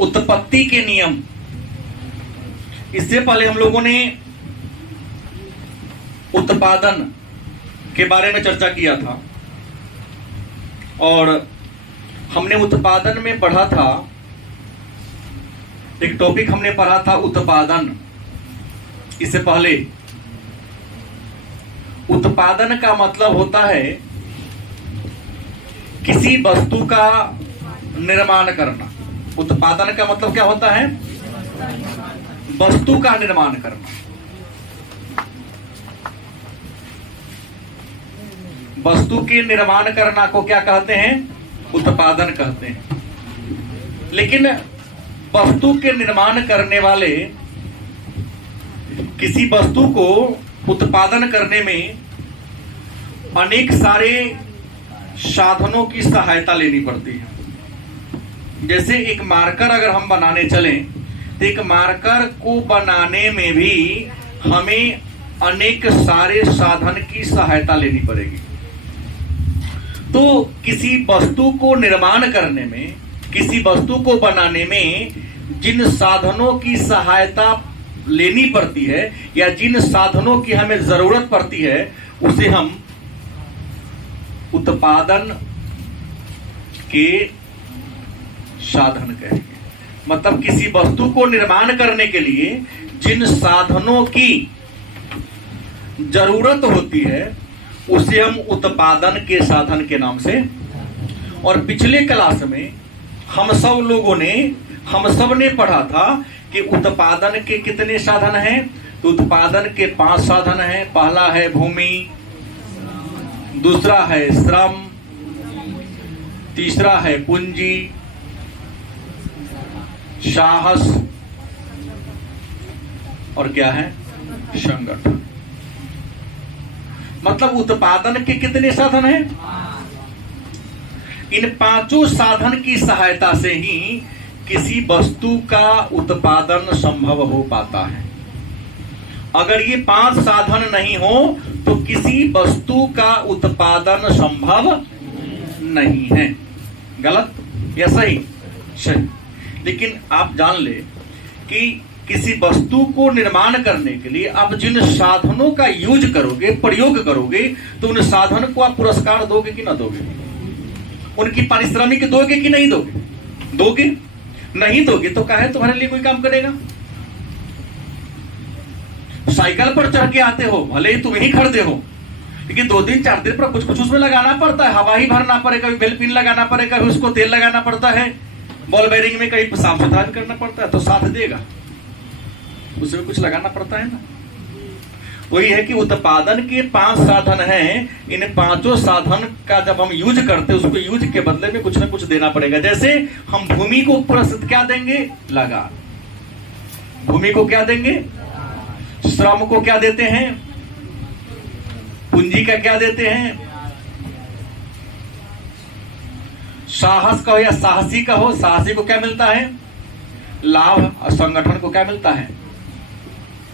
उत्पत्ति के नियम। इससे पहले हम लोगों ने उत्पादन के बारे में चर्चा किया था और हमने उत्पादन में पढ़ा था, एक टॉपिक हमने पढ़ा था उत्पादन। इससे पहले उत्पादन का मतलब होता है किसी वस्तु का निर्माण करना। उत्पादन का मतलब क्या होता है? वस्तु का निर्माण करना। वस्तु के निर्माण करना को क्या कहते हैं? उत्पादन कहते हैं। लेकिन वस्तु के निर्माण करने वाले किसी वस्तु को उत्पादन करने में अनेक सारे साधनों की सहायता लेनी पड़ती है। जैसे एक मार्कर अगर हम बनाने चलें तो एक मार्कर को बनाने में भी हमें अनेक सारे साधन की सहायता लेनी पड़ेगी। तो किसी वस्तु को निर्माण करने में, किसी वस्तु को बनाने में जिन साधनों की सहायता लेनी पड़ती है या जिन साधनों की हमें जरूरत पड़ती है उसे हम उत्पादन के साधन कहेंगे। मतलब किसी वस्तु को निर्माण करने के लिए जिन साधनों की जरूरत होती है उसे हम उत्पादन के साधन के नाम से। और पिछले क्लास में हम सब ने पढ़ा था कि उत्पादन के कितने साधन हैं। तो उत्पादन के 5 साधन हैं। पहला है भूमि, दूसरा है श्रम, तीसरा है पूंजी, साहस और क्या है? संगठन। मतलब उत्पादन के कितने साधन हैं? इन 5 साधन की सहायता से ही किसी वस्तु का उत्पादन संभव हो पाता है। अगर ये 5 साधन नहीं हो तो किसी वस्तु का उत्पादन संभव नहीं है। गलत या सही? सही। लेकिन आप जान ले कि किसी वस्तु को निर्माण करने के लिए आप जिन साधनों का यूज करोगे, प्रयोग करोगे, तो उन साधन को आप पुरस्कार दोगे कि ना दोगे? उनकी पारिश्रमिक दोगे कि नहीं दोगे? दोगे। नहीं दोगे तो काहे तुम्हारे लिए कोई काम करेगा? साइकिल पर चढ़ के आते हो, भले ही तुम ही खरीदे हो, लेकिन 2 दिन 4 दिन पर कुछ कुछ उसमें लगाना पड़ता है। हवा ही भरना पड़ेगा, बेल पिन लगाना पड़ेगा, उसको तेल लगाना पड़ता है, बॉल बेरिंग में कहीं साफ सुथरा करना पड़ता है, तो साथ देगा, उसमें कुछ लगाना पड़ता है ना। वही है कि उत्पादन के 5 साधन हैं। इन 5 साधन का जब हम यूज करते हैं, उसको यूज के बदले में कुछ ना कुछ देना पड़ेगा। जैसे हम भूमि को क्या देंगे? लगा। भूमि को क्या देंगे? श्रम को क्या देते हैं? पूंजी का क्या देते हैं? साहस का हो या साहसी का हो, साहसी को क्या मिलता है? लाभ। और संगठन को क्या मिलता है?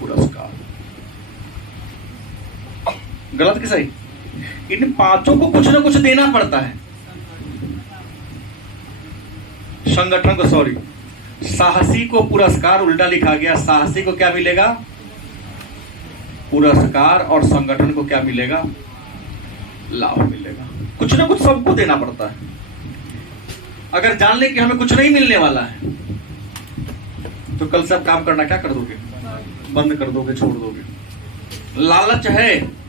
पुरस्कार। गलत कि सही? इन 5 को कुछ ना कुछ देना पड़ता है। संगठन को, सॉरी, साहसी को पुरस्कार उल्टा लिखा गया। साहसी को क्या मिलेगा? पुरस्कार। और संगठन को क्या मिलेगा? लाभ मिलेगा। कुछ ना कुछ सबको देना पड़ता है। अगर जान ले कि हमें कुछ नहीं मिलने वाला है तो कल से आप काम करना क्या कर दोगे? बंद कर दोगे, छोड़ दोगे। लालच है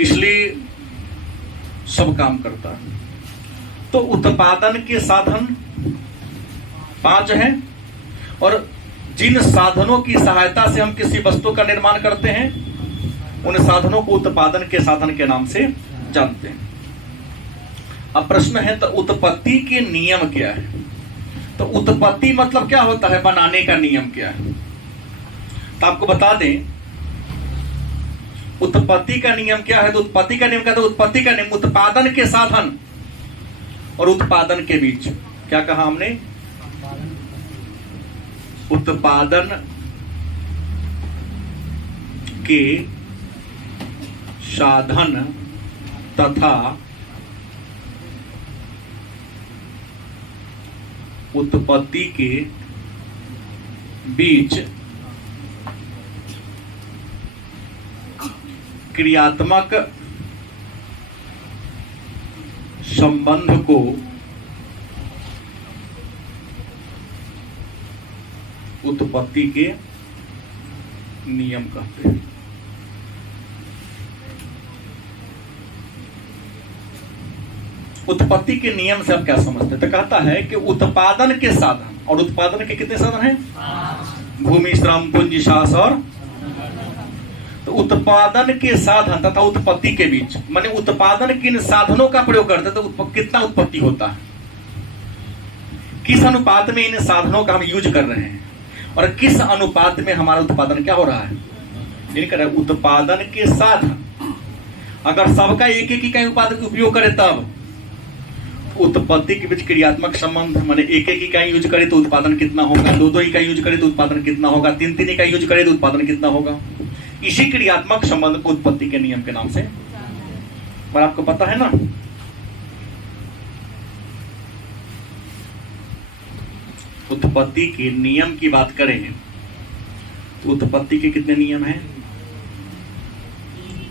इसलिए सब काम करता है। तो उत्पादन के साधन 5 हैं और जिन साधनों की सहायता से हम किसी वस्तु का निर्माण करते हैं उन साधनों को उत्पादन के साधन के नाम से जानते हैं। अब प्रश्न है, तो उत्पत्ति के नियम क्या है? तो उत्पत्ति मतलब क्या होता है? बनाने का नियम क्या है? तो आपको बता दें उत्पत्ति का नियम क्या है। तो उत्पत्ति का नियम क्या है? उत्पत्ति का नियम उत्पादन के साधन और उत्पादन के बीच क्या कहा हमने? उत्पादन के साधन तथा उत्पत्ति के बीच क्रियात्मक संबंध को उत्पत्ति के नियम कहते हैं। उत्पत्ति के नियम से आप क्या समझते हैं? तो कहता है कि उत्पादन के साधन, और उत्पादन के कितने साधन हैं? भूमि, श्रम, पूंजी, शास और तो उत्पादन के साधन तथा उत्पत्ति के बीच, माने उत्पादन किन साधनों का प्रयोग करते हैं तो कितना उत्पत्ति होता है, किस अनुपात में इन साधनों का हम यूज कर रहे हैं और किस अनुपात में हमारा उत्पादन क्या हो रहा है, इनका उत्पादन के साधन। अगर सबका एक एक इकाई उत्पादन उपयोग करे तब उत्पत्ति के बीच क्रियात्मक संबंध, माने एक एक इकाई यूज करे तो उत्पादन कितना होगा, दो दो इकाई यूज करे तो उत्पादन कितना होगा, तीन तीन इकाई यूज करे तो उत्पादन कितना होगा। इसी क्रियात्मक संबंध को उत्पत्ति के नियम के नाम से, पर आपको पता है ना, उत्पत्ति के नियम की बात करें तो उत्पत्ति के कितने नियम हैं?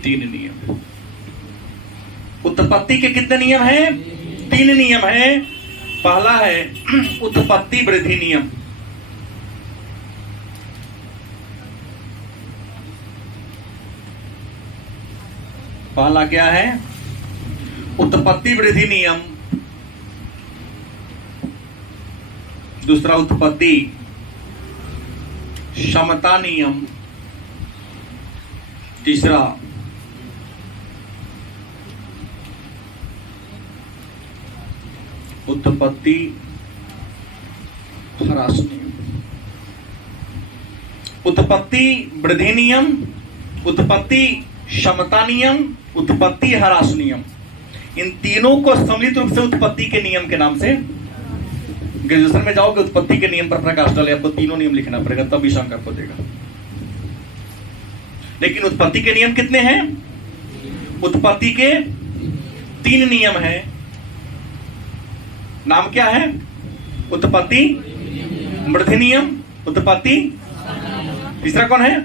3 नियम। उत्पत्ति के कितने नियम हैं? 3 नियम हैं। पहला है उत्पत्ति वृद्धि नियम। पहला क्या है? उत्पत्ति वृद्धि नियम। दूसरा उत्पत्ति क्षमता नियम। तीसरा उत्पत्ति ह्रास नियम। उत्पत्ति वृद्धि नियम, उत्पत्ति क्षमता नियम, उत्पत्ति ह्रास नियम, इन तीनों को सम्मिलित रूप से उत्पत्ति के नियम के नाम से, ग्रेजुएशन में जाओगे उत्पत्ति के नियम पर प्रकाश डाले, आपको तीनों नियम लिखना पड़ेगा तब भी शंका आपको देगा। लेकिन उत्पत्ति के नियम कितने हैं? उत्पत्ति के 3 नियम हैं। नाम क्या है? उत्पत्ति वृद्धि नियम, उत्पत्ति, तीसरा कौन है?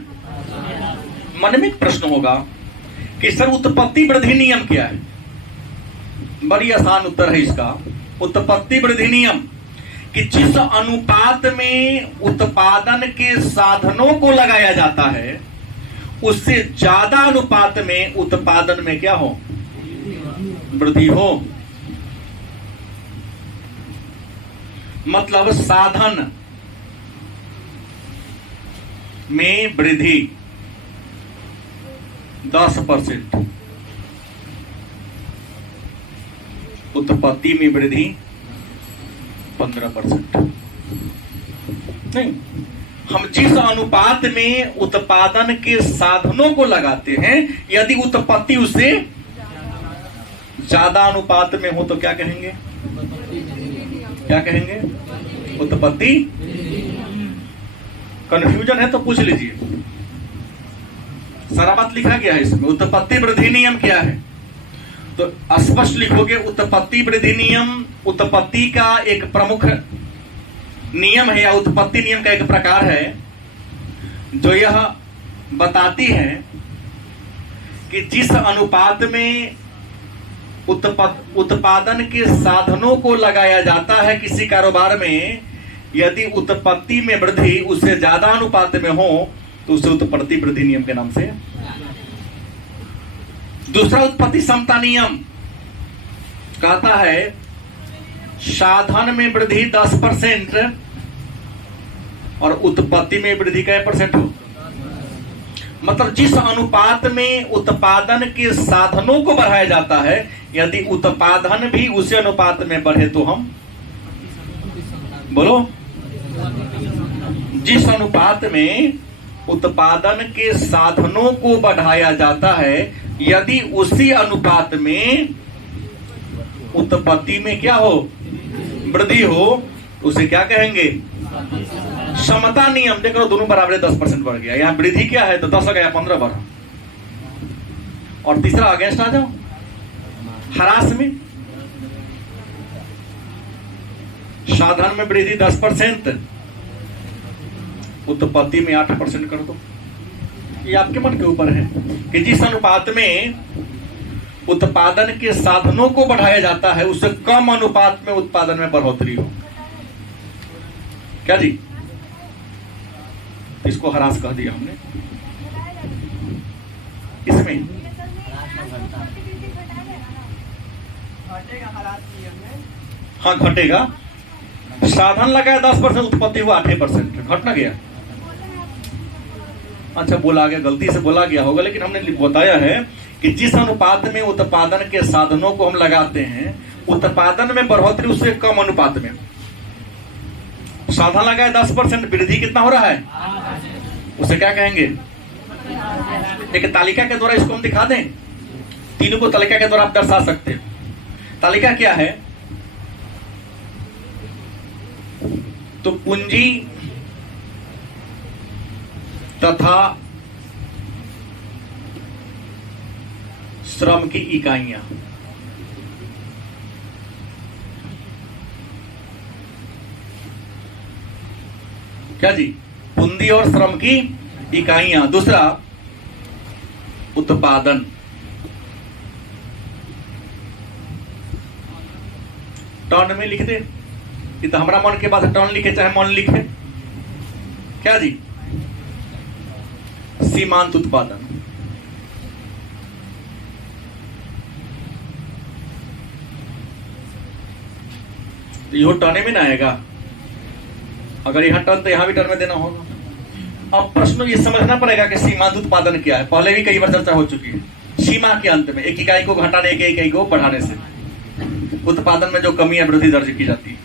मन में प्रश्न होगा कि सर उत्पत्ति वृद्धि नियम क्या है? बड़ी आसान उत्तर है इसका। उत्पत्ति वृद्धि नियम कि जिस अनुपात में उत्पादन के साधनों को लगाया जाता है उससे ज्यादा अनुपात में उत्पादन में क्या हो? वृद्धि हो। मतलब साधन में वृद्धि 10%, उत्पत्ति में वृद्धि 15%। नहीं, हम जिस अनुपात में उत्पादन के साधनों को लगाते हैं यदि उत्पत्ति उससे ज्यादा अनुपात में हो तो क्या कहेंगे? क्या कहेंगे? उत्पत्ति। कंफ्यूजन है तो पूछ लीजिए, सारा बात लिखा गया है इसमें। उत्पत्ति वृद्धि नियम क्या है तो स्पष्ट लिखोगे, उत्पत्ति वृद्धि नियम उत्पत्ति का एक प्रमुख नियम है या उत्पत्ति नियम का एक प्रकार है जो यह बताती है कि जिस अनुपात में उत्पादन के साधनों को लगाया जाता है किसी कारोबार में, यदि उत्पत्ति में वृद्धि उससे ज्यादा अनुपात में हो तो उसे उत्पत्ति वृद्धि नियम के नाम से। दूसरा उत्पत्ति समता नियम कहता है साधन में वृद्धि 10% और उत्पत्ति में वृद्धि क्या % हो? मतलब जिस अनुपात में उत्पादन के साधनों को बढ़ाया जाता है यदि उत्पादन भी उसी अनुपात में बढ़े तो हम बोलो, जिस अनुपात में उत्पादन के साधनों को बढ़ाया जाता है यदि उसी अनुपात में उत्पत्ति में क्या हो? वृद्धि हो, उसे क्या कहेंगे? समता नियम। देख लो दोनों बराबर 10% बढ़ गया, यहाँ वृद्धि क्या है तो 10 गया 15 बढ़ा, और तीसरा अगेंस्ट आ जाओ ह्रास में। साधन में वृद्धि 10%, उत्पत्ति में 8% कर दो। ये आपके मन के ऊपर है कि जिस अनुपात में उत्पादन के साधनों को बढ़ाया जाता है उससे कम अनुपात में उत्पादन में बढ़ोतरी हो। क्या जी? इसको ह्रास कह दिया हमने। इसमें हाँ घटेगा। साधन लगाया 10%, उत्पत्ति हुआ 8%, घट ना गया। अच्छा बोला गया, गलती से बोला गया होगा, लेकिन हमने बताया है कि जिस अनुपात में उत्पादन के साधनों को हम लगाते हैं उत्पादन में बढ़ोतरी उससे कम अनुपात में। साधन लगाया 10%, वृद्धि कितना हो रहा है? उसे क्या कहेंगे? एक तालिका के द्वारा इसको हम दिखा दें। तीनों को तालिका के द्वारा आप दर्शा सकते हैं। तालिका क्या है? तो पूंजी तथा श्रम की इकाइयां। क्या जी? पूंजी और श्रम की इकाइयां। दूसरा उत्पादन। टन में लिख दे। ये तो हमारा मन के पास टन लिखे चाहे मन लिखे। क्या जी? सीमांत उत्पादन। यह टने में ना आएगा। अगर यहां टन तो यहां भी टन में देना होगा। अब प्रश्न ये समझना पड़ेगा कि सीमांत उत्पादन क्या है। पहले भी कई बार चर्चा हो चुकी है। सीमा के अंत में एक इकाई को घटाने, एक इकाई को बढ़ाने से उत्पादन में जो कमी या वृद्धि दर्ज की जाती है।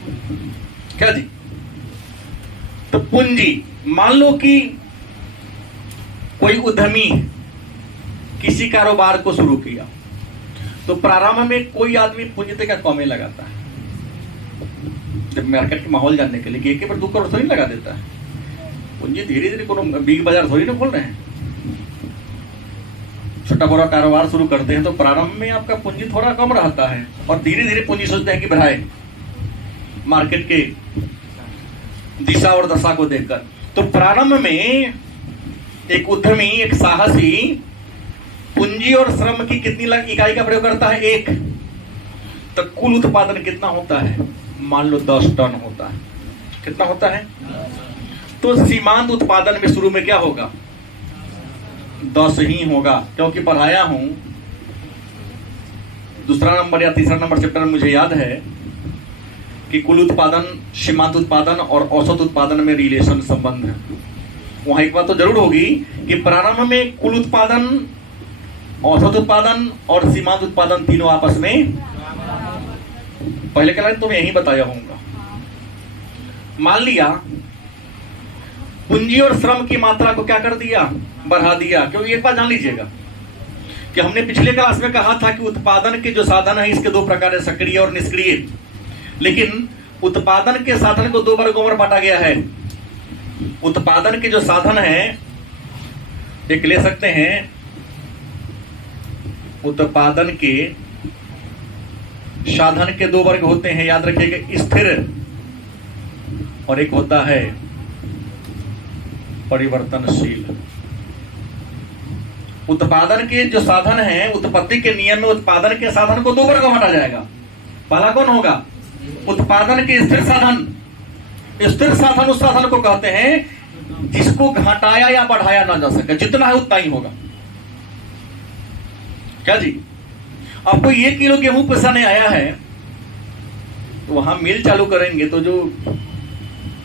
क्या जी? तो पूंजी, मान लो कि कोई उद्यमी किसी कारोबार को शुरू किया तो प्रारंभ में कोई आदमी पूंजी का कम लगाता है जब मार्केट के माहौल जानने के लिए कि 1 पर 2 करोड़ थोड़ी लगा देता है। पूंजी धीरे धीरे कोनो बिग बाजार थोड़ी ना खोल रहे हैं। छोटा बड़ा कारोबार शुरू करते हैं तो प्रारंभ में आपका पूंजी थोड़ा कम रहता है और धीरे धीरे पूंजी सोचते हैं कि बढ़ाए मार्केट के दिशा और दशा को देखकर। तो प्रारंभ में एक उद्यमी, एक साहसी पूंजी और श्रम की कितनी इकाई का प्रयोग करता है? 1। तो कुल उत्पादन कितना होता है? मान लो 10 टन होता है। कितना होता है? तो सीमांत उत्पादन में शुरू में क्या होगा? 10 ही होगा, क्योंकि पढ़ाया हूं दूसरा नंबर या तीसरा नंबर चैप्टर में मुझे याद है कि कुल उत्पादन, सीमांत उत्पादन और औसत उत्पादन में रिलेशन संबंध है। वहां एक बात तो जरूर होगी कि प्रारंभ में कुल उत्पादन, औसत उत्पादन और सीमांत उत्पादन तीनों आपस में, पहले के लाइन तो मैं यही बताया होऊंगा। मान लिया पूंजी और श्रम की मात्रा को क्या कर दिया? बढ़ा दिया। क्योंकि एक बात जान लीजिएगा कि हमने पिछले क्लास में कहा था कि उत्पादन के जो साधन है इसके 2 प्रकार है, सक्रिय और निष्क्रिय। लेकिन उत्पादन के साधन को 2 वर्गों में बांटा गया है। उत्पादन के जो साधन है एक ले सकते हैं, उत्पादन के साधन के 2 वर्ग होते हैं, याद रखिएगा, स्थिर और एक होता है परिवर्तनशील। उत्पादन के जो साधन हैं, उत्पत्ति के नियम में उत्पादन के साधन को 2 वर्ग में बांटा जाएगा। पहला कौन होगा? उत्पादन के स्थिर साधन। स्थिर साधन उस साधन को कहते हैं जिसको घटाया या बढ़ाया ना जा सके, जितना है उतना ही होगा। क्या जी? आपको 1 किलो गेहूं पिसाने आया है तो वहां मिल चालू करेंगे तो जो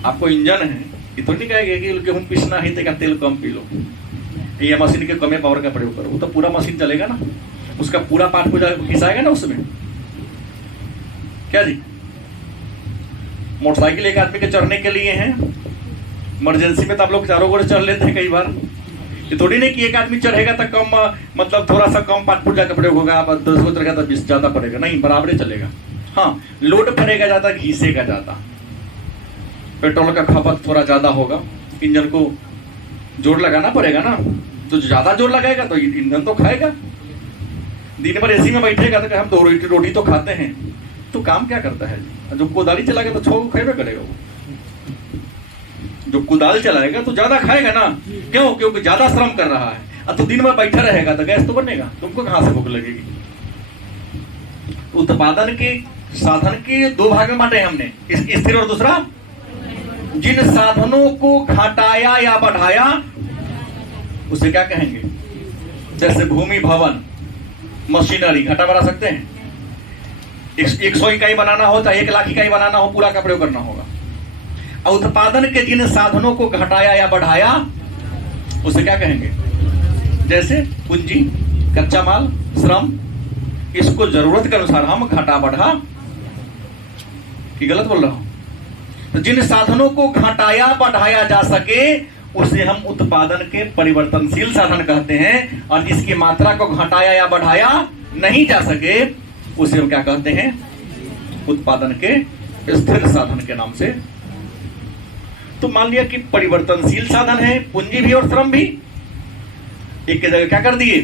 आपको इंजन है ये तो नहीं कहेगा कि गेहूं पीसना है तो तेल कम पी लो, ये मशीन के कम पावर का प्रयोग करो। वो तो पूरा मशीन चलेगा ना, उसका पूरा पार्ट को घिसाएगा ना उसमें। क्या जी? मोटरसाइकिल एक आदमी के चढ़ने के लिए है, इमरजेंसी में तो आप लोग चारों गोरे चढ़ लेते हैं कई बार। ये थोड़ी नहीं कि एक आदमी चढ़ेगा तो कम, मतलब थोड़ा सा कम पार्ट पुर्जा का प्रयोग होगा, 10 उतरेगा तो 20 ज्यादा पड़ेगा, नहीं, बराबर चलेगा। हाँ, लोड पड़ेगा ज्यादा, घिसेगा ज्यादा, पेट्रोल का खपत थोड़ा ज्यादा होगा, इंजन को जोर लगाना पड़ेगा ना। तो ज्यादा जोर लगाएगा तो इंजन तो खाएगा। दिन भर एसी में बैठेगा तो हम तो रोटी तो खाते हैं, तो काम क्या करता है जी? जो कुदाली चलाएगा तो 6 को खाएगा करेगा वो। जो कुदाल चलाएगा तो ज्यादा खाएगा ना, क्यों? क्योंकि ज्यादा श्रम कर रहा है। अब तो दिन में बैठा रहेगा तो गैस तो बनेगा, तुमको कहां से भूख लगेगी? उत्पादन के साधन के 2 भाग में बांटे हमने, स्थिर और दूसरा। जिन साधनों को घटाया या बढ़ाया उसे क्या कहेंगे? जैसे भूमि, भवन, मशीनरी घटा बढ़ा सकते हैं। 100 इकाई बनाना हो चाहे 1 लाख इकाई बनाना हो, पूरा का प्रयोग करना होगा। और उत्पादन के जिन साधनों को घटाया या बढ़ाया उसे क्या कहेंगे? जैसे पूंजी, कच्चा माल, श्रम, इसको जरूरत के अनुसार हम घटा बढ़ा, कि गलत बोल रहा हूं? तो जिन साधनों को घटाया बढ़ाया जा सके उसे हम उत्पादन के परिवर्तनशील साधन कहते हैं, और जिसकी मात्रा को घटाया या बढ़ाया नहीं जा सके उसे हम क्या कहते हैं? उत्पादन के स्थिर साधन के नाम से। तो मान लिया कि परिवर्तनशील साधन है, पूंजी भी और श्रम भी, एक की जगह क्या कर दिए?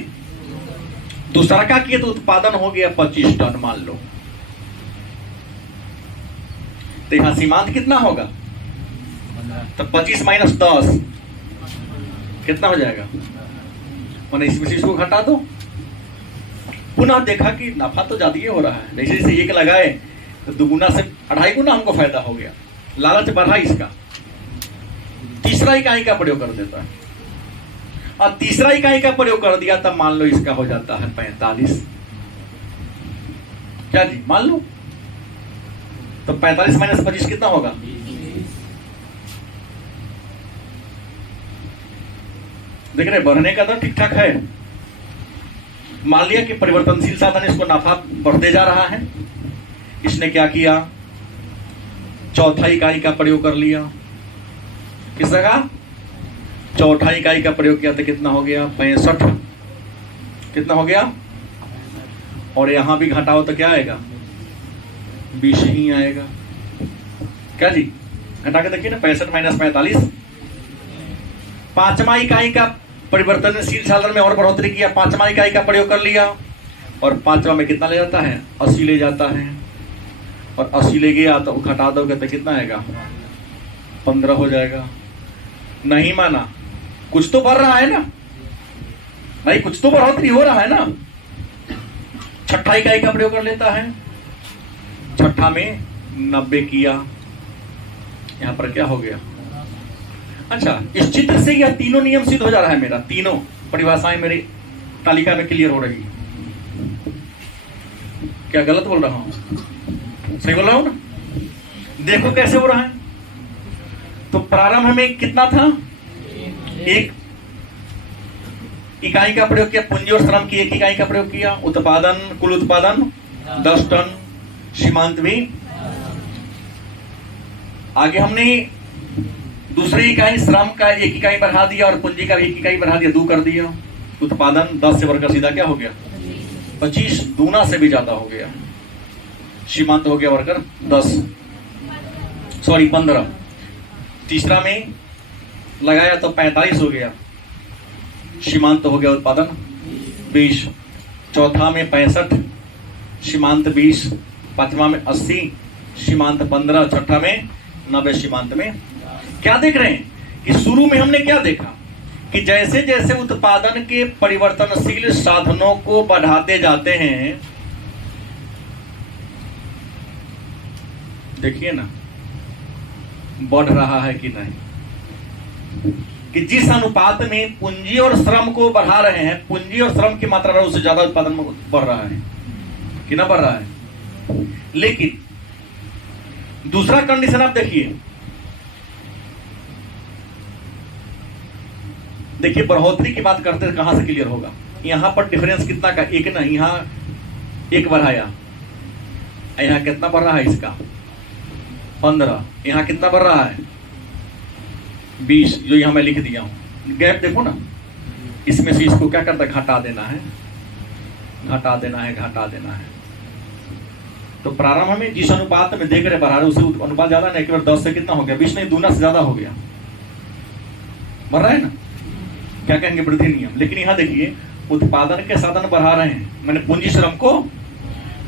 दूसरा क्या किए? तो उत्पादन हो गया 25 टन मान लो। तो यहां सीमांत कितना होगा? तो 25 माइनस 10 कितना हो जाएगा? मैंने इसमें से इसको घटा दो। पुनः देखा कि नफा तो ज्यादा ही हो रहा है, जैसे जैसे 1 लगाए तो 2 गुना से 2.5 गुना हमको फायदा हो गया, लालच बढ़ा इसका। तीसरा इकाई का प्रयोग कर देता है, और तीसरा इकाई का प्रयोग कर दिया तब मान लो इसका हो जाता है 45। क्या जी? मान लो तो 45 माइनस 25 कितना होगा? देख रहे, बढ़ने का दर ठीक ठाक है। मान लिया कि परिवर्तनशील साधन, इसको नफा बढ़ते जा रहा है। इसने क्या किया? चौथा इकाई का प्रयोग कर लिया। किस जगह? चौथा इकाई का प्रयोग किया तो कितना हो गया? 65। कितना हो गया? और यहां भी घटाओ तो क्या आएगा? 20 ही आएगा। क्या जी? घटा के देखिए ना, 65 माइनस 45। पांचवा इकाई का परिवर्तनशील साधन में और बढ़ोतरी किया, 5वां इकाई का प्रयोग कर लिया, और 5वां में कितना ले जाता है? 80 ले जाता है। और 80 ले गया तो घटा दोगे तो कितना आएगा? 15 हो जाएगा। नहीं माना, कुछ तो बढ़ रहा है ना भाई, कुछ तो बढ़ोतरी हो रहा है ना। छठा इकाई का प्रयोग कर लेता है, छठा में 90 किया, यहां पर क्या हो गया? अच्छा, इस चित्र से यह तीनों नियम सिद्ध हो जा रहा है। मेरा तीनों परिभाषाएं मेरी तालिका में क्लियर हो रही। क्या गलत बोल रहा हूं? सही बोल रहा हूं ना? देखो कैसे हो रहा है। तो प्रारंभ में कितना था? 1 इकाई का प्रयोग किया, पूंजी और श्रम की 1 इकाई का प्रयोग किया। उत्पादन, कुल उत्पादन 10 टन, सीमांत भी। आगे हमने दूसरी इकाई श्रम का 1 इकाई बढ़ा दिया और पूंजी का 1 इकाई बढ़ा दिया, 2 कर दिया। उत्पादन 10 से बढ़कर सीधा क्या हो गया? 25, दूना से भी ज्यादा हो गया। सीमांत हो गया बढ़कर 15। तीसरा में लगाया तो 45 हो गया, सीमांत हो गया उत्पादन 20। चौथा में 65, सीमांत 20। पांचवा में 80, सीमांत 15। छठा में 90, सीमांत में। क्या देख रहे हैं कि शुरू में हमने क्या देखा कि जैसे जैसे उत्पादन के परिवर्तनशील साधनों को बढ़ाते जाते हैं, देखिए ना बढ़ रहा है कि नहीं, कि जिस अनुपात में पूंजी और श्रम को बढ़ा रहे हैं, पूंजी और श्रम की मात्रा उससे ज्यादा उत्पादन बढ़ रहा है कि ना बढ़ रहा है। लेकिन दूसरा कंडीशन आप देखिए, देखिए बढ़ोतरी की बात करते हैं, कहां से क्लियर होगा? यहां पर डिफरेंस कितना का? 1 ना, यहां 1 बढ़ाया, यहां कितना बढ़ रहा है इसका? 15। यहां कितना बढ़ रहा है? 20, जो यहां मैं लिख दिया हूं। गैप देखो ना, इसमें से इसको क्या करता है? घटा देना है, घटा देना है, घटा देना है। तो प्रारंभ में जिस अनुपात में देख रहे बढ़ा रहे, उसे अनुपात ज्यादा नहीं, केवल 10 से कितना हो गया? 20 नहीं, दूना से ज्यादा हो गया, बढ़ रहा है ना। क्या कहेंगे? वृद्धि नियम। लेकिन यहां देखिए उत्पादन के साधन बढ़ा रहे हैं, मैंने पूंजी श्रम को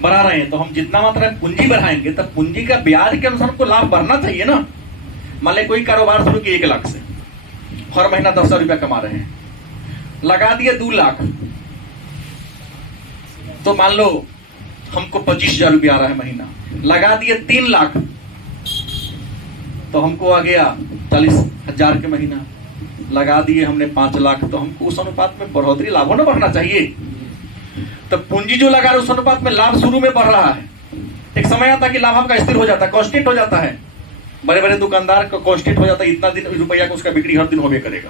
बढ़ा रहे हैं, तो हम जितना मात्रा में पूंजी बढ़ाएंगे तब पूंजी का ब्याज के अनुसार को लाभ बढ़ना चाहिए ना। मान ले कोई कारोबार शुरू किया 1 लाख से, हर महीना 10,000 रुपया कमा रहे हैं, लगा दिए 2 लाख, तो मान लो हमको 25,000 रुपया आ रहा है महीना, लगा दिए 3 लाख, तो हमको आ गया 40,000 के महीना, लगा दिए हमने 5 लाख, तो हमको उस अनुपात में बढ़ोतरी लाभ होना बढ़ना चाहिए। तो पूंजी जो लगा रहे उस अनुपात में लाभ शुरू में बढ़ रहा है, एक समय आता है कि लाभ आपका स्थिर हो जाता है, कांस्टेंट हो जाता है। बड़े बड़े दुकानदार का कांस्टेंट हो जाता है, इतना दिन रुपया का उसका बिक्री हर दिन होबे करेगा।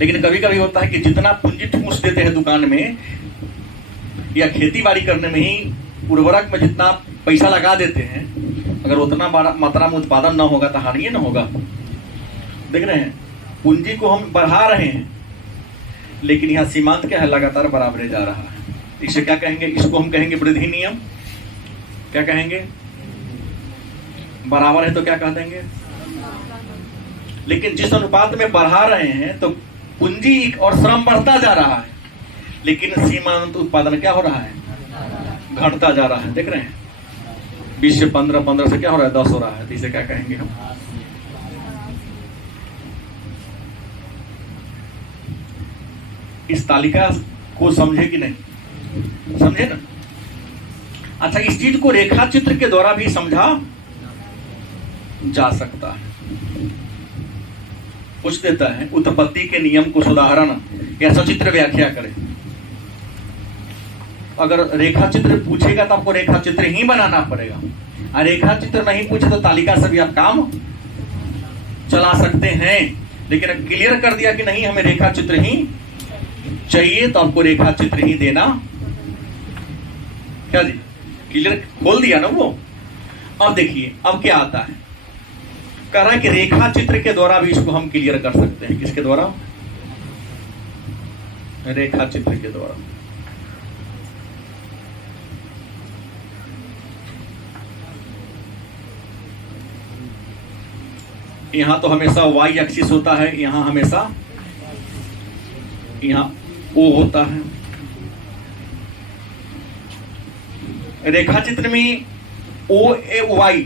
लेकिन कभी कभी होता है कि जितना पूंजी ठूस देते हैं दुकान में या खेती बाड़ी करने में ही, उर्वरक में जितना पैसा लगा देते हैं, अगर उतना बड़ा मात्रा में उत्पादन ना होगा तो हानि ना होगा। देख रहे हैं, पूंजी को हम बढ़ा रहे हैं, लेकिन यहाँ सीमांत क्या है, लगातार बराबर जा रहा है। इसे क्या कहेंगे, इसको हम कहेंगे वृद्धि नियम। क्या कहेंगे, बराबर है तो क्या कह देंगे। लेकिन जिस अनुपात में बढ़ा रहे हैं तो पूंजी और श्रम बढ़ता जा रहा है, लेकिन सीमांत उत्पादन क्या हो रहा है, घटता जा रहा है। देख रहे हैं, 20 से 15, 15 से क्या हो रहा है, 10 हो रहा है। तो इसे क्या कहेंगे हम, इस तालिका को समझे कि नहीं, समझे ना। अच्छा, इस चीज को रेखा चित्र के द्वारा भी समझा जा सकता है। पूछ देता है उत्पत्ति के नियम को उदाहरण या सचित्र व्याख्या करें। अगर रेखा चित्र पूछेगा तो आपको रेखा चित्र ही बनाना पड़ेगा, और रेखा चित्र नहीं पूछे तो तालिका से भी आप काम चला सकते हैं। लेकिन क्लियर कर दिया कि नहीं, हमें रेखा चित्र ही चाहिए, तो आपको रेखा चित्र ही देना। क्या जी, क्लियर खोल दिया ना वो। अब देखिए अब क्या आता है, कह रहा है कि रेखा चित्र के द्वारा भी इसको हम क्लियर कर सकते हैं। किसके द्वारा, रेखा चित्र के द्वारा। यहां तो हमेशा वाई एक्सिस होता है, यहां हमेशा यहां ओ होता है। रेखा चित्र में ओ ए वाई,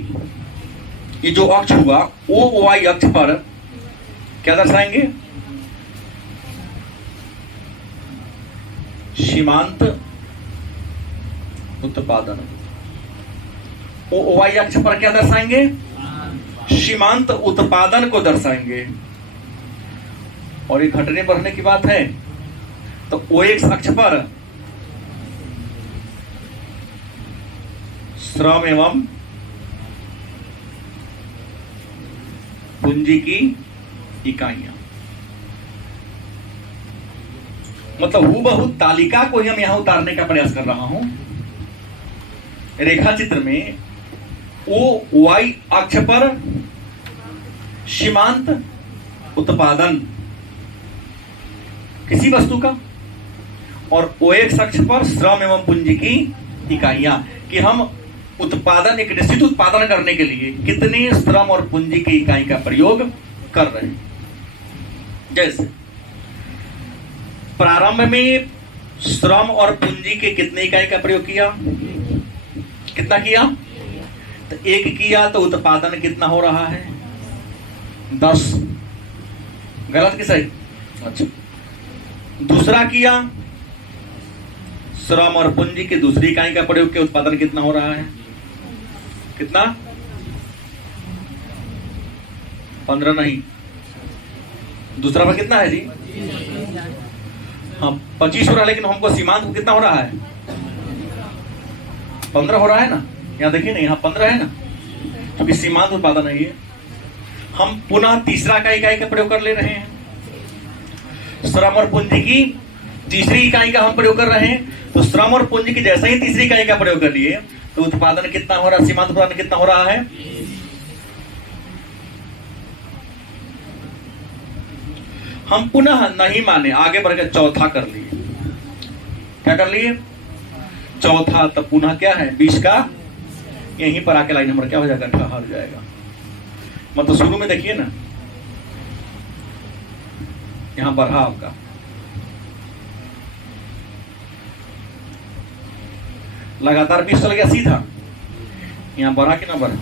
ये जो अक्ष हुआ ओ वाई अक्ष पर क्या दर्शाएंगे, सीमांत उत्पादन। ओ वाई अक्ष पर क्या दर्शाएंगे, सीमांत उत्पादन को दर्शाएंगे। और ये घटने बढ़ने की बात है तो ओ एक्स अक्ष पर श्रम एवं पूंजी की इकाइयां, मतलब हूबहू तालिका को ही हम यहां उतारने का प्रयास कर रहा हूं। रेखा चित्र में ओ वाई अक्ष पर सीमांत उत्पादन किसी वस्तु का, और ओ एक्स अक्ष पर श्रम एवं पूंजी की इकाइयां, कि हम उत्पादन, एक निश्चित उत्पादन करने के लिए कितने श्रम और पूंजी की इकाई का प्रयोग कर रहे हैं। जैसे प्रारंभ में श्रम और पूंजी के कितने इकाई का प्रयोग किया, कितना किया, तो 1 किया, तो उत्पादन कितना हो रहा है, 10। गलत कि सही? अच्छा, दूसरा किया, श्रम और पूंजी की दूसरी इकाई का प्रयोग के उत्पादन कितना हो रहा है, कितना, 15 नहीं, दूसरा पर कितना है जी, हाँ 25 हो रहा है। लेकिन हमको सीमांत कितना हो रहा है, 15 हो रहा है ना। यहाँ देखिए ना, यहाँ 15 है ना, क्योंकि सीमांत उत्पादन है ये। हम पुनः तीसरा का इकाई का प्रयोग कर ले रहे हैं, श्रम और पूंजी की तीसरी इकाई का हम प्रयोग कर रहे हैं। तो श्रम और पूंजी की जैसे ही तीसरी इकाई का प्रयोग कर लिए तो उत्पादन कितना हो रहा है, सीमांत उत्पादन कितना हो रहा है, हम पुनः नहीं माने, आगे बढ़कर चौथा कर लिए। क्या कर लिए, चौथा। तब पुनः क्या है, 20 का यहीं पर आके लाइन नंबर क्या हो जाएगा, हट जाएगा। मतलब शुरू में देखिए ना, यहां बढ़ा आपका लगातार 20 चल गया सीधा, यहाँ बढ़ा कि ना बढ़ा?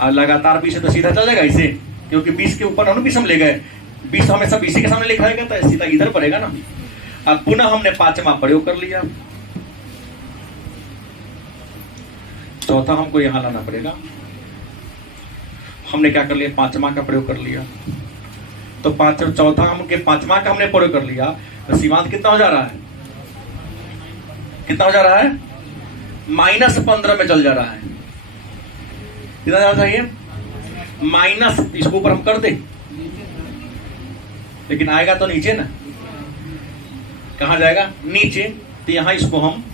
और लगातार 20 है तो सीधा चल जाएगा इसे, क्योंकि 20 के ऊपर हम 20 हम ले गए, 20 हमेशा 20 के सामने लिखा है तो सीधा इधर पड़ेगा ना। अब पुनः हमने पांचवा प्रयोग कर लिया, चौथा हमको यहां लाना पड़ेगा। हमने क्या कर लिया? पांचवा का प्रयोग कर लिया। तो चौथा हमके पांचवा का हमने प्रयोग कर लिया, तो सीमांत कितना हो जा रहा है? कितना हो जा रहा है? -15 में चल जा रहा है। कितना जाना चाहिए? माइनस, इसको ऊपर हम कर दे, लेकिन आएगा तो नीचे ना। कहां जाएगा? नीचे। तो यहां इसको हम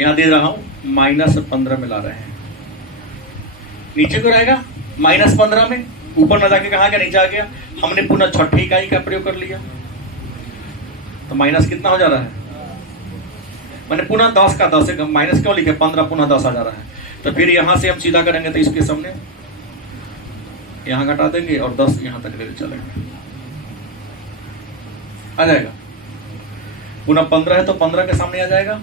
यहां दे रहा हूं -15 में ला रहे हैं। नीचे क्यों रहेगा? -15 में। ऊपर न जाके कहां गया? नीचे आ गया। हमने पुनः छठी इकाई का प्रयोग कर लिया, तो माइनस कितना हो जा रहा है? मैंने पुनः 10 का 10 है, माइनस क्यों लिखे? 15 पुनः 10 आ जा रहा है। तो फिर यहां से हम सीधा करेंगे तो इसके सामने यहां घटा देंगे और 10 यहां तक लेकर चलेंगे, आ जाएगा। पुनः 15 है तो 15 के सामने आ जाएगा,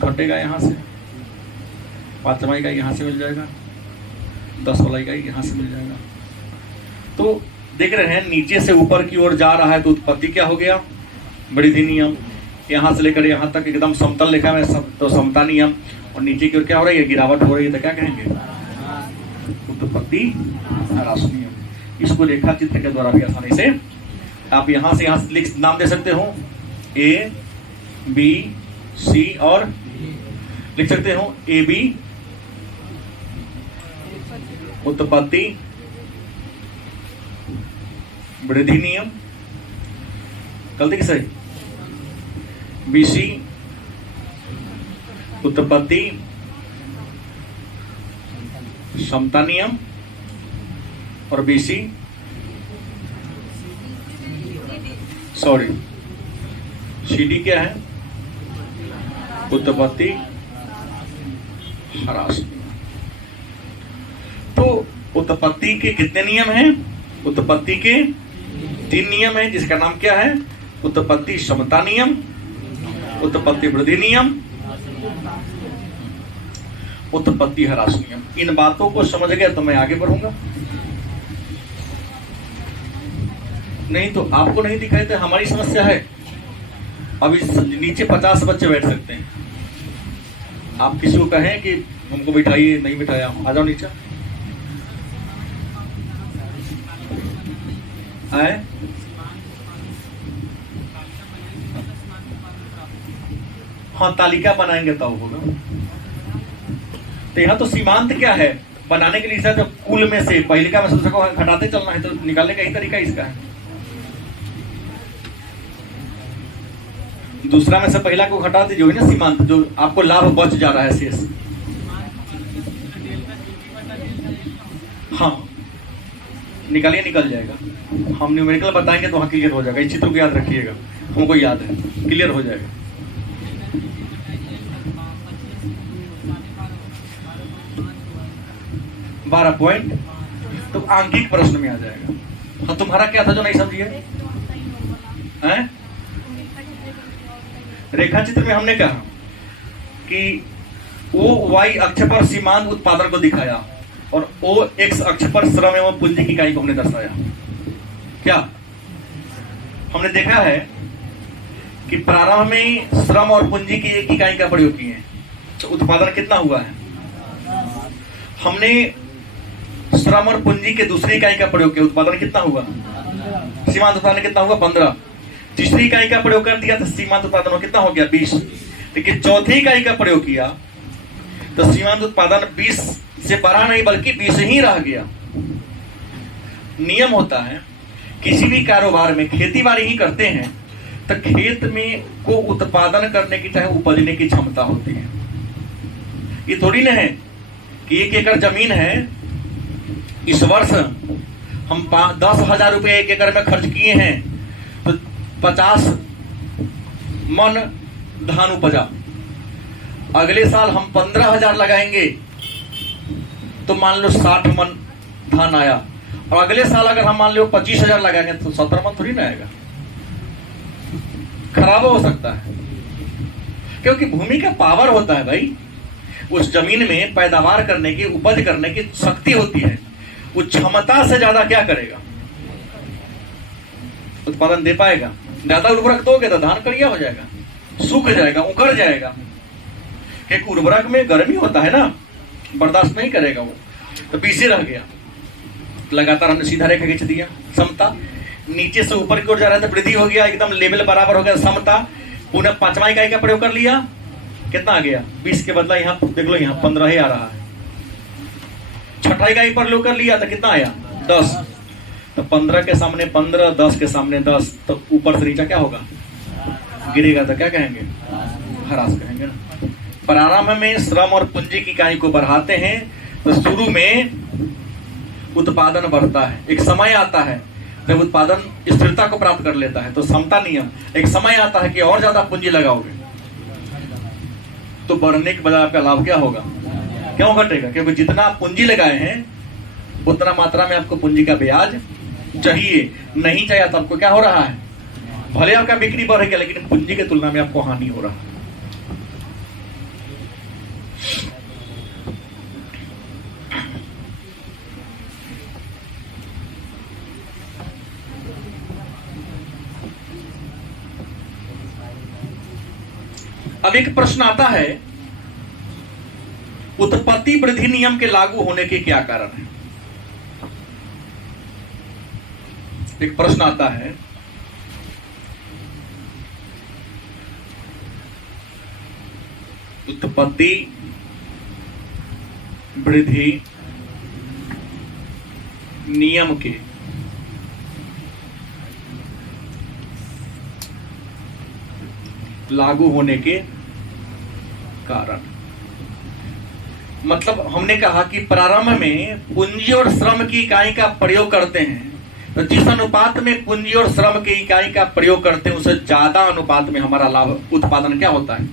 घटेगा यहां से, पांचवा इकाई यहां से मिल जाएगा, 10 वाला इकाई यहां से मिल जाएगा। तो देख रहे हैं नीचे से ऊपर की ओर जा रहा है, तो उत्पत्ति क्या हो गया? वृद्धि नियम। यहां से लेकर यहां तक एकदम समतल लिखा है तो समता नियम, और नीचे की ओर क्या हो रही है? गिरावट हो रही है, तो क्या कहेंगे? उत्पत्ति ह्रास नियम। इसको रेखा चित्र के द्वारा भी आसानी से आप यहां से नाम दे सकते हो, A, B, C और लिख सकते हो AB उत्पत्ति वृद्धि नियम, गलती किसे? BC उत्पत्ति समता नियम, और BC सॉरी CD क्या है? उत्पत्ति ह्रास नियम। तो उत्पत्ति के कितने नियम हैं? उत्पत्ति के 3 नियम हैं, जिसका नाम क्या है? उत्पत्ति समता नियम, उत्पत्ति वृद्धि नियम, उत्पत्ति ह्रास नियम। इन बातों को समझ गया तो मैं आगे बढ़ूंगा, नहीं तो आपको नहीं दिखाई तो हमारी समस्या है। अभी नीचे 50 बच्चे बैठ सकते हैं, आप किसी को कहें कि हमको बिठाइए, नहीं बिठाया, आ जाओ नीचे। आए हाँ, तालिका बनाएंगे तब होगा। तो यहाँ तो सीमांत क्या है बनाने के लिए? सर जब कुल में से पहिलिका में सबसे को घटाते चलना है, तो निकालने का ही तरीका इसका है। दूसरा में से पहला को घटा दीजिए ना सीमांत, जो आपको लाभ बच जा रहा है शेष। हाँ निकालिए, निकल जाएगा। हम न्यूमेरिकल बताएंगे तो वहां क्लियर हो जाएगा। इस चित्र को याद रखिएगा, हमको याद है, क्लियर हो जाएगा। बारह पॉइंट तो आंकिक प्रश्न में आ जाएगा। हाँ तुम्हारा क्या था जो नहीं समझिए? रेखा चित्र में हमने कहा कि OY अक्ष पर सीमांत उत्पादन को दिखाया और OX अक्ष पर श्रम एवं पूंजी की इकाई को हमने दर्शाया। क्या हमने देखा है कि प्रारंभ में श्रम और पूंजी की एक इकाई का प्रयोग किए, तो उत्पादन कितना हुआ है? हमने श्रम और पूंजी के दूसरी इकाई का प्रयोग किया, उत्पादन कितना हुआ? सीमांत उत्पादन कितना हुआ? 15। तीसरी इकाई का प्रयोग कर दिया तो सीमांत उत्पादन कितना हो गया? 20। लेकिन चौथी इकाई का प्रयोग किया तो सीमांत उत्पादन 20 से बढ़ा नहीं बल्कि 20 ही रह गया। नियम होता है किसी भी कारोबार में, खेती बाड़ी ही करते हैं तो खेत में को उत्पादन करने की चाहे उपजने की क्षमता होती है। ये थोड़ी ना है कि 1 एकड़ जमीन है, इस वर्ष हम 10,000 रुपए 1 एकड़ में खर्च किए हैं तो 50 मन धान उपजा। अगले साल हम 15,000 लगाएंगे तो मान लो 60 मन धान आया, और अगले साल अगर हम मान लो 25,000 लगाएंगे तो 17 मन थोड़ी ना आएगा। खराब हो सकता है, क्योंकि भूमि का पावर होता है भाई, उस जमीन में पैदावार करने की, उपज करने की शक्ति होती है। वो क्षमता से ज्यादा क्या करेगा, उत्पादन दे पाएगा। ज्यादा उर्वरक दोगे तो धान कड़िया हो जाएगा, सूख जाएगा, उखड़ जाएगा, क्योंकि उर्वरक में गर्मी होता है ना, बर्दाश्त नहीं करेगा वो, तो पीछे रह गया। लगातार हमने सीधा रेखा खींच दिया, समता, नीचे से ऊपर की ओर जा रहा था, वृद्धि हो गया, एकदम लेवल बराबर हो गया, समता। पुनः पांचवा इकाई का प्रयोग कर लिया, कितना आ गया 20 के बदला यहाँ देख लो, यहाँ 15 ही आ रहा है। छठा इकाई पर प्रयोग कर लिया तो कितना आया 10, तो 15 के सामने 15, 10 के सामने 10, तो ऊपर से नीचा क्या होगा, गिरेगा, तो क्या कहेंगे, ह्रास कहेंगे ना। प्रारंभ में श्रम और पूंजी की इकाई को बढ़ाते हैं तो शुरू में उत्पादन बढ़ता है। एक समय आता है जब उत्पादन स्थिरता को प्राप्त कर लेता है, तो समता नियम, एक समय आता है कि और ज्यादा पूंजी लगाओगे तो बढ़ने के बजाय आपका लाभ क्या होगा, क्यों घटेगा, क्योंकि जितना आप पूंजी लगाए हैं उतना मात्रा में आपको पूंजी का ब्याज चाहिए। नहीं चाहिए तो आपको क्या हो रहा है, भले आपका बिक्री बढ़ेगा लेकिन पूंजी की तुलना में आपको हानि हो रहा है। अब एक प्रश्न आता है, उत्पत्ति वृद्धि नियम के लागू होने के क्या कारण है। एक प्रश्न आता है, उत्पत्ति वृद्धि नियम के लागू होने के कारण। मतलब हमने कहा कि प्रारंभ में पूंजी और श्रम की इकाई का प्रयोग करते हैं, तो जिस अनुपात में पूंजी और श्रम की इकाई का प्रयोग करते हैं उससे ज्यादा अनुपात में हमारा लाभ उत्पादन क्या होता है,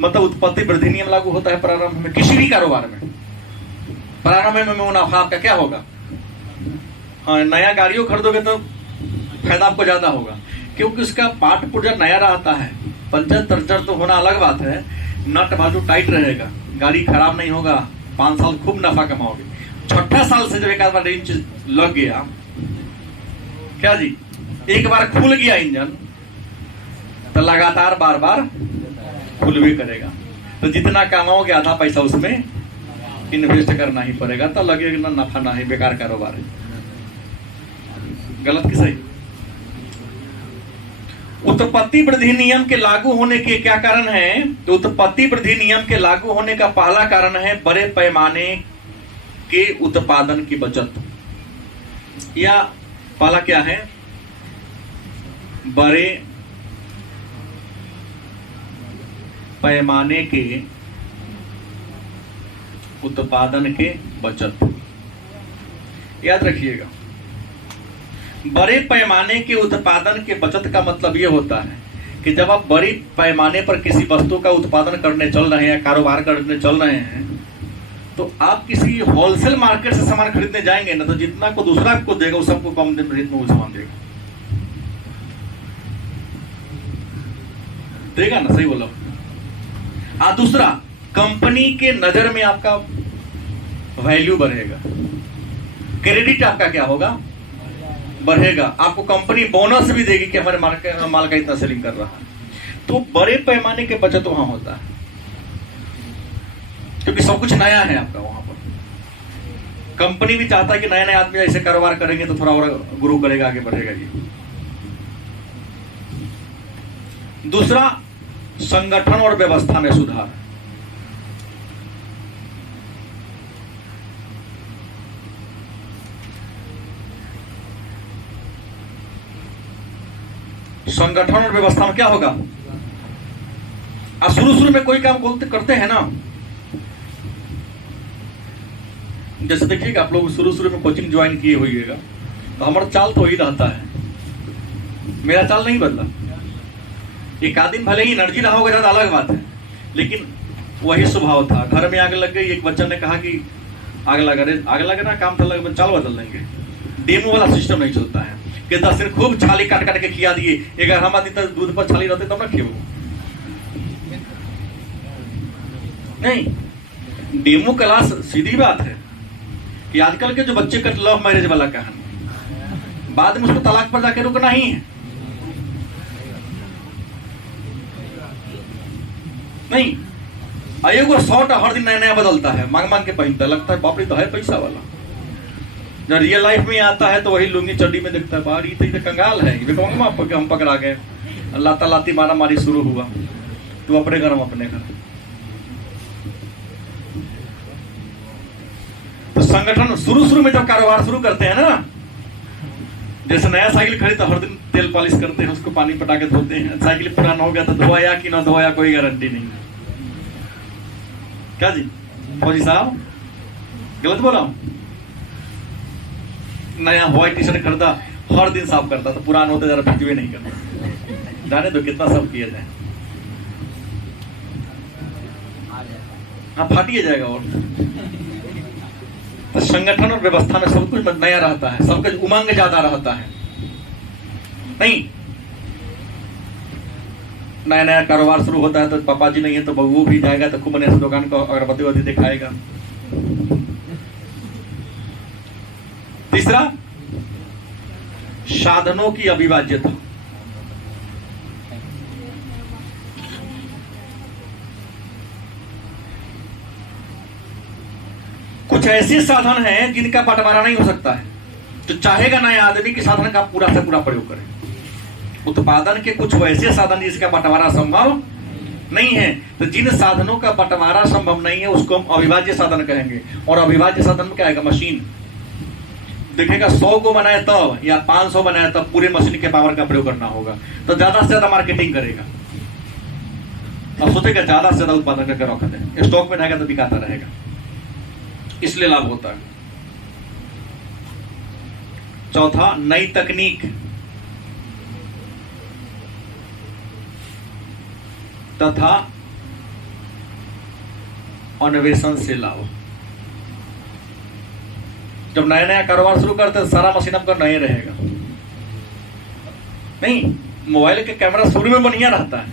मतलब उत्पत्ति वृद्धि नियम लागू होता है प्रारंभ में। किसी भी कारोबार में प्रारंभ में मुनाफा आपका क्या होगा, हाँ नया गाड़ियों खरीदोगे तो फायदा आपको ज्यादा होगा, क्योंकि उसका पार्ट पुर्जा नया रहता है। पंचर तंचर तो होना अलग बात है, नट बाजू टाइट रहेगा, गाड़ी खराब नहीं होगा, 5 साल खूब नफा कमाओगे। छठा साल से जब एक आध बार रेंज लग गया, क्या जी, एक बार खुल गया इंजन तो लगातार बार बार खुल भी करेगा, तो जितना कमाओगे आधा पैसा उसमें इन्वेस्ट करना ही पड़ेगा, तो लगेगा ना नफा ना ही, बेकार कारोबार है। गलत कि सही। उत्पत्ति वृद्धि नियम के लागू होने के क्या कारण है, तो उत्पत्ति वृद्धि नियम के लागू होने का पहला कारण है बड़े पैमाने के उत्पादन की बचत। या पहला क्या है, बड़े पैमाने के उत्पादन के बचत। याद रखिएगा, बड़े पैमाने के उत्पादन के बचत का मतलब यह होता है कि जब आप बड़ी पैमाने पर किसी वस्तु का उत्पादन करने चल रहे हैं या कारोबार करने चल रहे हैं, तो आप किसी होलसेल मार्केट से सामान खरीदने जाएंगे ना, तो जितना को दूसरा को देगा वो सबको कम रेट में वो सामान देगा ना, सही बोला। दूसरा, कंपनी के नजर में आपका वैल्यू बढ़ेगा, क्रेडिट आपका क्या होगा, बढ़ेगा। आपको कंपनी बोनस भी देगी कि हमारे माल का इतना सेलिंग कर रहा है। तो बड़े पैमाने के बचत वहां होता है, क्योंकि सब कुछ नया है आपका वहां पर। कंपनी भी चाहता है कि नए नए आदमी ऐसे कारोबार करेंगे तो थोड़ा और ग्रो करेगा, आगे बढ़ेगा जी। दूसरा, संगठन और व्यवस्था में सुधार। संगठन और व्यवस्था में क्या होगा, शुरू में कोई काम करते हैं ना, जैसे देखिएगा आप लोग शुरू में कोचिंग ज्वाइन किए होइएगा, तो हमारा चाल तो ही रहता है, मेरा चाल नहीं बदला। एक आदमी भले ही एनर्जी रहा होगा ज्यादा, अलग बात है, लेकिन वही स्वभाव था। घर में आग लग गई, एक बच्चा ने कहा कि आग लगा ना, काम तो लगा, चाल बदल देंगे। डेमो वाला सिस्टम नहीं चलता है। कि 10 दिन खूब छाली काट काट के खिया दिए, 11वां दिन तक दूध पर छाली रहते तब ना खियो। नहीं, डेमो क्लास सीधी बात है कि आजकल के जो बच्चे का लव मैरिज वाला कहानी, बाद में उसको तलाक पर जाके रुकना ही है। नहीं, एगो शॉर्ट हर दिन नया नया बदलता है, मांग मांग के पहनता है, लगता है बाप रे तो है पैसा वाला। जब रियल लाइफ में आता है तो वही लुंगी चड्डी में दिखता है, बाहर तो कंगाल है, हम पकड़ा गए, लाता लाती मारा मारी शुरू हुआ, तू अपने घर हम अपने घर। तो संगठन शुरू में जब कारोबार शुरू करते हैं ना, जैसे नया साइकिल खरीद तो हर दिन तेल पॉलिश करते हैं, उसको पानी पटा के धोते हैं, साइकिल पुराना हो गया तो धोया कि ना धोया कोई गारंटी नहीं। क्या जी फौजी साहब, गलत बोला हूं? नया व्हाइट टी शर्ट खरीदा, हर दिन साफ करता, तो पुराना होते जरा फिटवे नहीं करता, जाने दो कितना साफ किया जाए, हाँ फाटिए जाएगा। और तो संगठन और व्यवस्था में सब कुछ नया रहता है, सबका उमंग ज्यादा रहता है। नहीं, नया नया कारोबार शुरू होता है तो पापा जी नहीं है तो बहू भी जाएगा तो खूब नया दुकान को अगरबत्ती वत्ती दिखाएगा। तीसरा, साधनों की अविभाज्यता। कुछ ऐसे साधन हैं जिनका बंटवारा नहीं हो सकता है, तो चाहेगा नया आदमी के साधन का पूरा से पूरा प्रयोग करे। उत्पादन के कुछ वैसे साधन जिसका बंटवारा संभव नहीं है, तो जिन साधनों का बंटवारा संभव नहीं है उसको हम अविभाज्य साधन कहेंगे। और अविभाज्य साधन में क्या आएगा? मशीन। देखेगा 100 को बनाए तब या 500 बनाए तब पूरे मशीन के पावर का प्रयोग करना होगा, तो ज्यादा से ज्यादा मार्केटिंग करेगा और सोचेगा ज्यादा से ज्यादा उत्पादन करके रख दे, स्टॉक में रहेगा तो बिकाता रहेगा, इसलिए लाभ होता है। चौथा, नई तकनीक तथा अन्वेषण से लाभ। जब नया नया कारोबार शुरू करते हैं सारा मशीन आपका नहीं रहेगा। नहीं, मोबाइल के कैमरा शुरू में बढ़िया रहता है,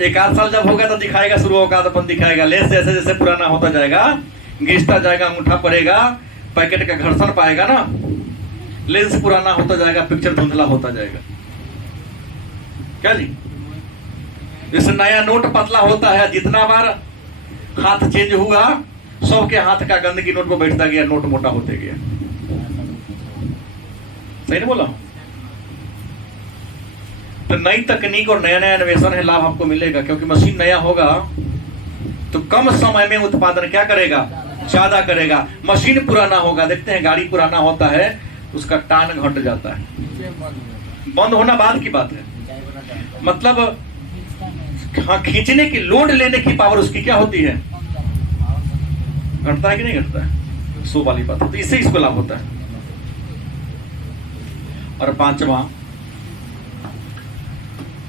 एक आध साल जब होगा तो दिखाएगा, शुरू होगा तो अपन दिखाएगा, लेंस जैसे जैसे पुराना होता जाएगा, घिसता जाएगा, अंगूठा पड़ेगा, पैकेट का घर्षण पाएगा ना, लेंस पुराना होता जाएगा, पिक्चर धुंधला होता जाएगा। क्या जी? जैसे नया नोट पतला होता है, जितना बार हाथ चेंज हुआ सबके हाथ का गंदगी नोट पर बैठता गया, नोट मोटा होते गया। सही नहीं बोला? तो नई तकनीक और नया नया अन्वेषण है, लाभ आपको मिलेगा, क्योंकि मशीन नया होगा तो कम समय में उत्पादन क्या करेगा? ज्यादा करेगा। मशीन पुराना होगा, देखते हैं गाड़ी पुराना होता है उसका टान घट जाता है, बंद होना बाद की बात है, मतलब हाँ खींचने की, लोड लेने की पावर उसकी क्या होती है? घटता है कि नहीं घटता है? सो वाली बात है, तो इससे इसको लाभ होता है। और पांचवा,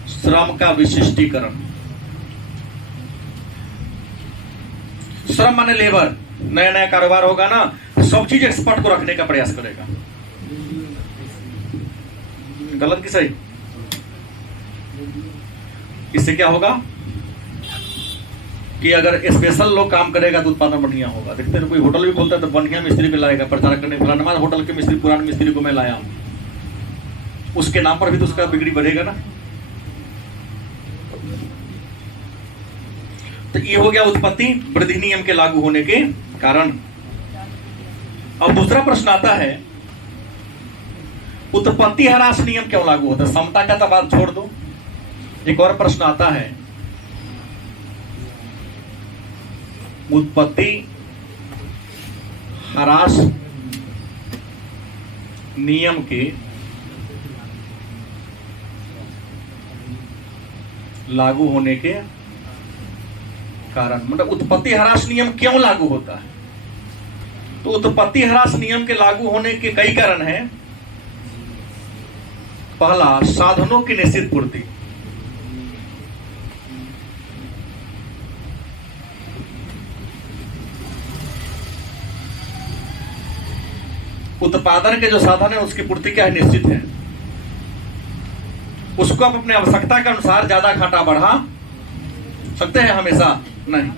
श्रम का विशिष्टीकरण। श्रम माने लेबर। नया नया कारोबार होगा ना, सब चीज एक्सपर्ट को रखने का प्रयास करेगा। गलत कि सही? इससे क्या होगा कि अगर स्पेशल लोग काम करेगा तो उत्पादन बढ़िया होगा। देखते हैं कोई होटल भी खोलता है तो बढ़िया मिस्त्री को लाएगा प्रचार करने, फलाना होटल के मिस्त्री, पुराने मिस्त्री को मैं लाया हूं, उसके नाम पर भी तो उसका बिक्री बढ़ेगा ना। तो ये हो गया उत्पत्ति वृद्धि नियम के लागू होने के कारण। अब दूसरा प्रश्न आता है, उत्पत्ति ह्रास नियम क्यों लागू होता है? समता का तो बात छोड़ दो, एक और प्रश्न आता है, उत्पत्ति ह्रास नियम के लागू होने के कारण, मतलब उत्पत्ति ह्रास नियम क्यों लागू होता है? तो उत्पत्ति ह्रास नियम के लागू होने के कई कारण हैं। पहला, साधनों की निश्चित पूर्ति। उत्पादन के जो साधन है उसकी पूर्ति क्या है, निश्चित है। उसको आप अपने आवश्यकता के अनुसार ज्यादा घाटा बढ़ा सकते हैं, हमेशा नहीं।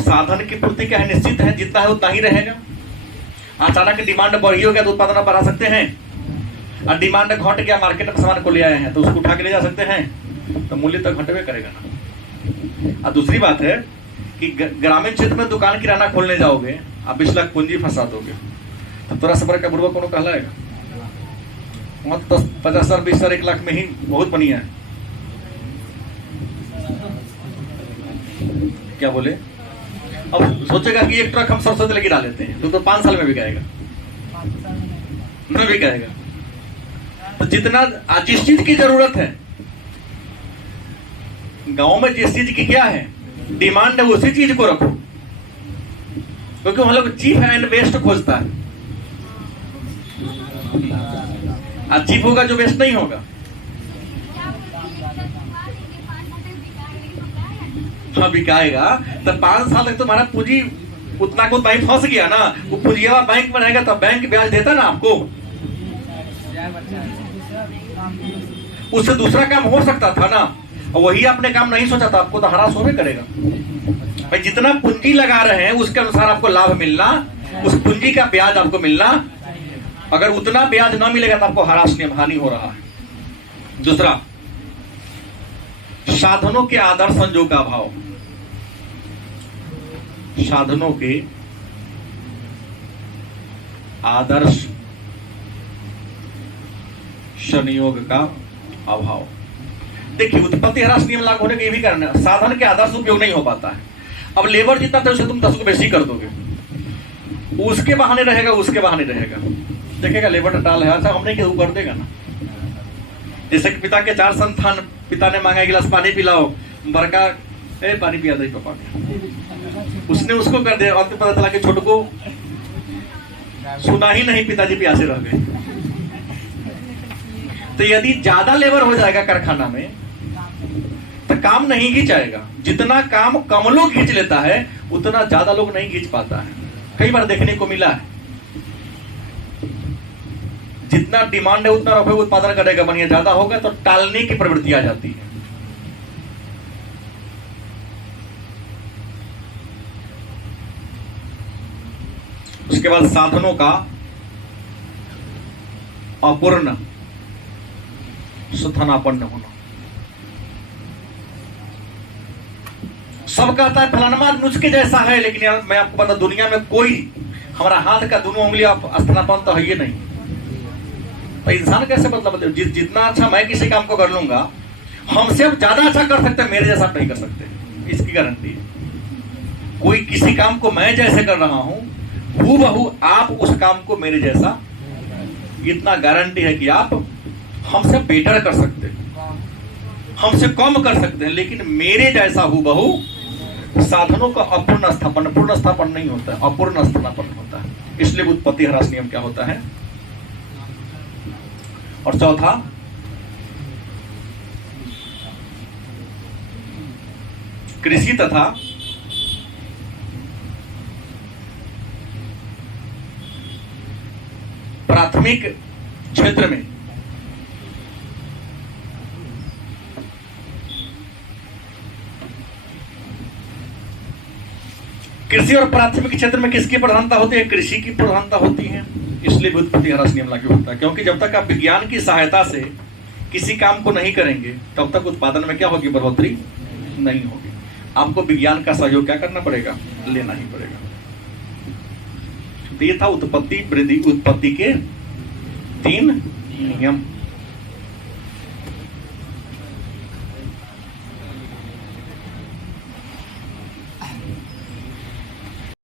साधन की पूर्ति क्या है, निश्चित है, जितना है उतना ही रहेगा। अचानक डिमांड बढ़ी हो गया तो उत्पादन बढ़ा सकते हैं, और डिमांड घट गया, मार्केट में सामान को ले आए हैं तो उसको उठा के ले जा सकते हैं, तो मूल्य तो घटवे करेगा ना। और दूसरी बात है कि ग्रामीण क्षेत्र में दुकान किराना खोलने जाओगे, आप 20 लाख पूंजी फंसा दोगे, तो तोरा सफर का बुर्बक कोनो कहलाएगा? वहां 10-50,000 20,000 1 लाख में ही बहुत बढ़िया है। क्या बोले? अब सोचेगा कि एक ट्रक हम सरसों तेल गिरा लेते हैं तो 5 साल में बिकाएगा, नहीं बिकाएगा। तो जितना जिस चीज की जरूरत है, गांव में जिस चीज की क्या है डिमांड है, उसी चीज को रखो, क्योंकि हम लोग चीप एंड बेस्ट खोजता है। चीप होगा जो बेस्ट नहीं होगा। हाँ बिकाएगा, तो 5 साल तक तुम्हारा पूंजी उतना को बैंक फंस गया ना, वो पूंजिया बैंक में रहेगा, तो बैंक ब्याज देता ना आपको, उससे दूसरा काम हो सकता था ना, और वही आपने काम नहीं सोचा था, आपको तो हरास होवे करेगा। भाई जितना पूंजी लगा रहे हैं उसके अनुसार आपको लाभ मिलना, उस पूंजी का ब्याज आपको मिलना। अगर उतना ब्याज ना मिलेगा तो आपको हानि हो रहा है। दूसरा, साधनों के आदर्श संयोग का अभाव, साधनों के आदर्श संयोग का अभाव। देखिए, उत्पत्ति ह्रास नियम लागू होने के ये भी कारण है, साधन के आदर्श उपयोग नहीं हो पाता है। अब लेबर जितना था उसे तुम 10 को बेसी कर दोगे, उसके बहाने रहेगा, उसके बहाने रहेगा, देखेगा लेबर टाल है, अच्छा हमने क्या कर देगा ना। जैसे कि पिता के 4 संतान, पिता ने मांगा गिलास पानी पिलाओ, बड़का पानी पिया दे पापा, उसने उसको कर दिया, और पता चला कि छोटे को सुना ही नहीं, पिताजी प्यासे रह गए। तो यदि ज्यादा लेबर हो जाएगा कारखाना में तो काम नहीं खींचाएगा। जितना काम कम लोग खींच लेता है उतना ज्यादा लोग नहीं खींच पाता है। कई बार देखने को मिला है, जितना डिमांड है उतना रुपये उत्पादन करेगा, बढ़िया ज्यादा होगा तो टालने की प्रवृत्ति आ जाती है। उसके बाद साधनों का अपूर्ण स्थानापन्न होना। सब कहता है फलाना नुस्खे जैसा है, लेकिन यार मैं आपको बता, दुनिया में कोई हमारा हाथ का दोनों उंगली स्थानापन्न तो है ही नहीं। तो इंसान कैसे मतलब जितना अच्छा मैं किसी काम को कर लूंगा, हमसे अब ज्यादा अच्छा कर सकते हैं, मेरे जैसा नहीं कर सकते, इसकी गारंटी है। कोई किसी काम को मैं जैसे कर रहा हूं, हूबहू आप उस काम को मेरे जैसा, इतना गारंटी है कि आप हमसे बेटर कर सकते हैं, हमसे कम कर सकते हैं, लेकिन मेरे जैसा हूबहू साधनों का अपूर्ण स्थापन, पूर्ण स्थापन नहीं होता है, अपूर्ण स्थापन होता है। इसलिए उत्पत्ति ह्रास नियम क्या होता है। और चौथा, कृषि तथा प्राथमिक क्षेत्र में कृषि और प्राथमिक क्षेत्र में किसकी प्रधानता होती है, कृषि की प्रधानता होती है। इसलिए उत्पत्ति ह्रास नियम लागू होता है, क्योंकि जब तक आप विज्ञान की सहायता से किसी काम को नहीं करेंगे तब तक उत्पादन में क्या होगी, बढ़ोतरी नहीं होगी। आपको विज्ञान का सहयोग क्या करना पड़ेगा, लेना ही पड़ेगा। तो ये था उत्पत्ति वृद्धि उत्पत्ति के 3 नियम।